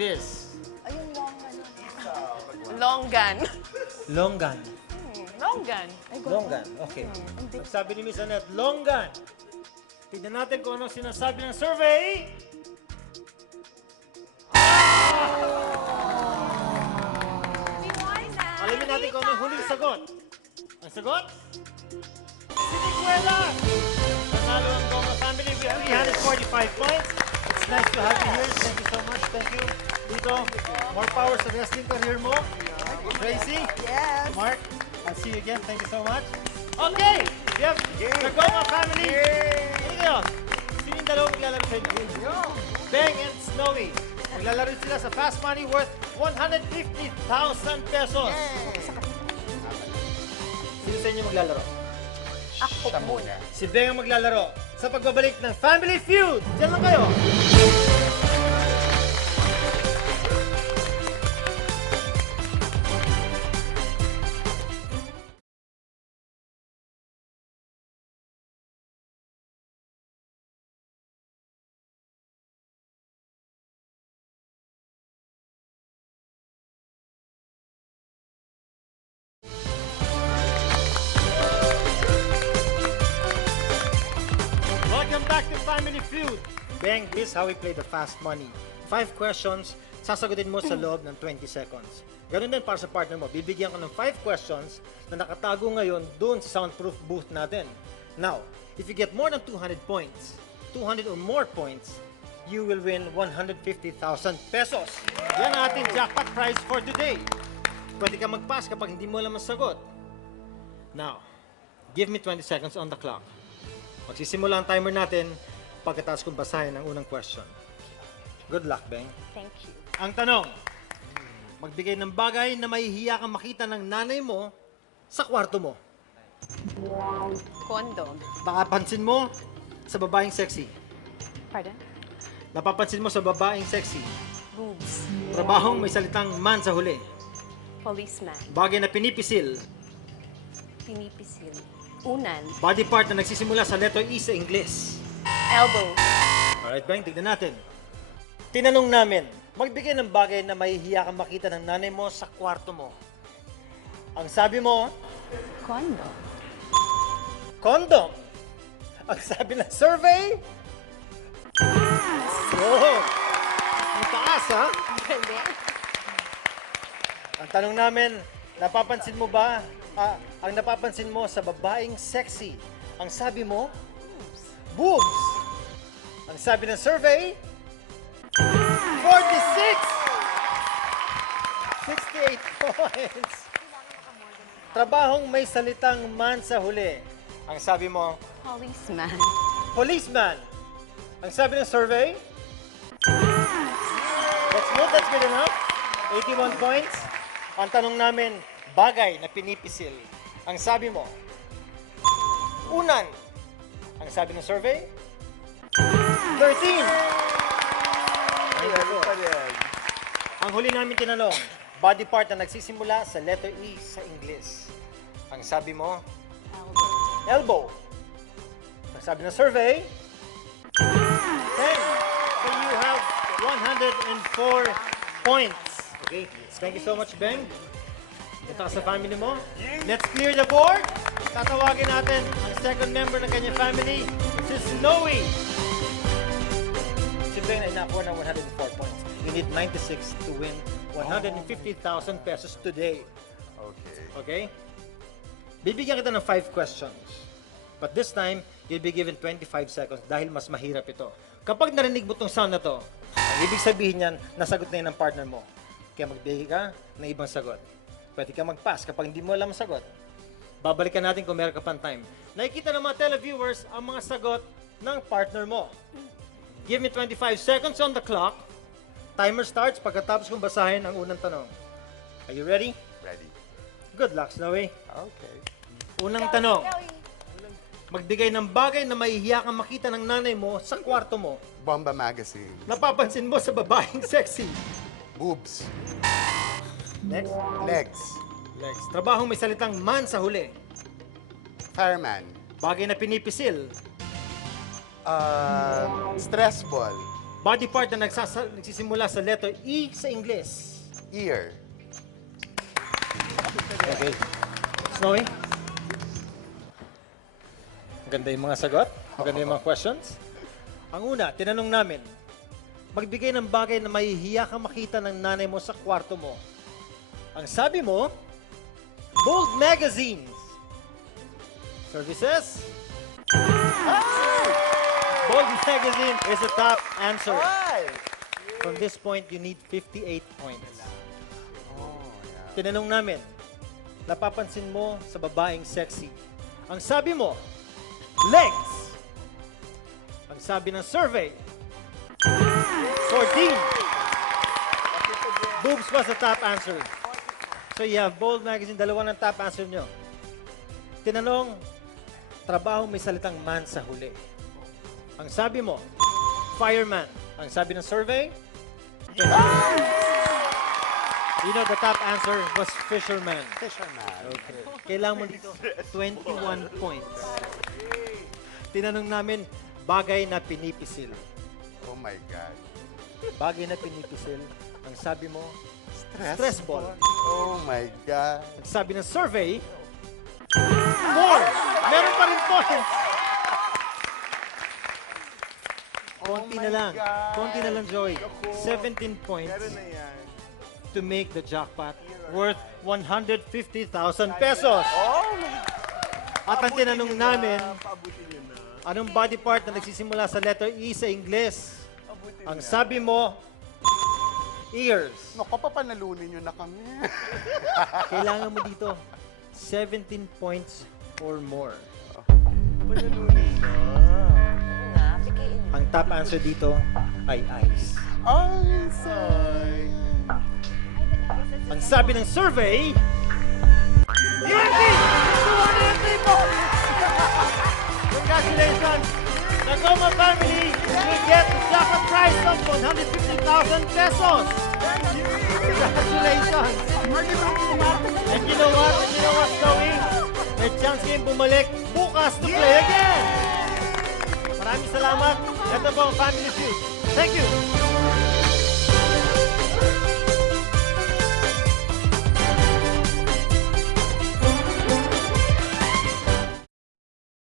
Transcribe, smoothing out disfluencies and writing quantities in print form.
this? Ayun long ano. Long gun. Long gun. Long gun. Long gun. Okay. Sabi ni Miss Annette, long gun. Tignan natin kung ano sinasabi ng survey. Alamin natin kung ano yung huling sagot. Ang sagot? Sinikwela! Nanalo ang Goma family with 345 points. It's nice to have you here. Thank you so much. Thank you. Dito, more power sa wrestling career mo. Tracy, Yes. Mark, I'll see you again. Thank you so much. Okay! We have the Goma family. Ano kayo? Sino yung dalawang maglalaro sa inyo? Beng and Snowy. Maglalaro sila sa fast money worth 150,000 pesos. Sino sa inyo maglalaro? Ako muna. Si Beng ang maglalaro sa pagbabalik ng Family Feud. Diyan lang kayo. Welcome back to Family Feud. Beng, this is how we play the fast money. 5 questions, sasagutin mo sa loob ng 20 seconds. Ganun din para sa partner mo. Bibigyan ko ng 5 questions na nakatago ngayon doon sa soundproof booth natin. Now, if you get more than 200 points, 200 or more points, you will win 150,000 pesos. Yan ang ating jackpot prize for today. Pwede ka mag-pass kapag hindi mo alam ang sagot. Now, give me 20 seconds on the clock. Magsisimula ang timer natin pagkatapos kong basahin ang unang question. Good luck, Beng. Thank you. Ang tanong, magbigay ng bagay na mahihiya kang makita ng nanay mo sa kwarto mo. Condom. Nakapansin mo sa babaeng sexy. Pardon? Napapansin mo sa babaeng sexy. Boobs. Trabahong may salitang man sa huli. Policeman. Bagay na pinipisil. Pinipisil. Unan. Body part na nagsisimula sa letter E sa Ingles. Elbow. Alright, Beng, tignan natin. Tinanong namin, magbigay ng bagay na mahihiya kang makita ng nanay mo sa kwarto mo. Ang sabi mo, Condom. condom. Ang sabi ng survey, oh, mataas ha? Hindi. Ang tanong namin, napapansin mo ba, ang napapansin mo sa babaeng sexy? Ang sabi mo, boobs. Ang sabi ng survey, 68 points. Trabahong may salitang man sa huli. Ang sabi mo, Policeman. policeman. Ang sabi ng survey, that's good, that's good enough. 81 points. Ang tanong namin, bagay na pinipisil. Ang sabi mo, unan. Ang sabi ng survey, 13. Ang huli namin tinanong, body part na nagsisimula sa letter E sa English. Ang sabi mo, elbow. Ang sabi ng survey, 10. So you have 104 points. Okay, thank you so much, Beng. Ito ka sa family mo. Let's clear the board. Tatawagin natin ang second member ng kanyang family, si Snowy. Si Beng ay nakuha ng 104 points. You need 96 to win 150,000 pesos today. Okay. Okay? Bibigyan kita ng 5 questions. But this time, you'll be given 25 seconds dahil mas mahirap ito. Kapag narinig mo tong sound na to, ang ibig sabihin niyan, nasagot na yun ng partner mo. Kaya magbigay ka ng ibang sagot. Pwede ka mag-pass kapag hindi mo alam ang sagot. Babalikan natin kung meron ka pang time. Nakikita ng mga televiewers ang mga sagot ng partner mo. Give me 25 seconds on the clock. Timer starts pagkatapos kong basahin ang unang tanong. Are you ready? Ready. Good luck, Snowy. Okay. Unang tanong. Magbigay ng bagay na mahihiya kang makita ng nanay mo sa kwarto mo. Bomba Magazine. Napapansin mo sa babaeng sexy. Boobs. Next. Legs. Legs. Trabahong may salitang man sa huli. Fireman. Bagay na pinipisil. Stress ball. Body part na nagsisimula sa letter E sa Ingles. Ear. Okay. Snowy? Maganda yung mga sagot. Maganda yung mga questions. Ang una, tinanong namin, magbigay ng bagay na mahihiya kang makita ng nanay mo sa kwarto mo. Ang sabi mo, Bold Magazines. Services? Bold Magazine is the top answer. From this point, you need 58 points. Tinanong namin, napapansin mo sa babaeng sexy. Ang sabi mo, legs. Ang sabi ng survey, 14. Boobs was the top answer. So you have Bold Magazine, dalawa ng top answer nyo. Tinanong, trabaho may salitang man sa huli. Ang sabi mo, fireman. Ang sabi ng survey, you know, the top answer was fisherman. Fisherman. Okay. Kailangan mo dito 21 points. Tinanong namin, bagay na pinipisil. Oh my God. Bagay na pinipisil. Ang sabi mo, stress ball. Oh my God. Ang sabi ng survey, 4. Meron pa rin points. Konti na lang. Konti na lang, Joey. 17 points to make the jackpot worth 150,000 pesos. At ang tinanong namin, anong body part na nagsisimula sa letter E sa Ingles? Ang sabi mo, ears. Naku, papanalunin nyo na kami. Kailangan mo dito 17 points or more. Ang top answer dito ay eyes. Ay, say. Ang sabi ng survey, 20! 203 points! Congratulations! The Goma family will get the jackpot prize of 150,000 pesos! Congratulations! And you know what? You know what, Zoe? May chance kayong bumalik bukas to play again! Maraming salamat. Ito po ang Family Feud. Thank you!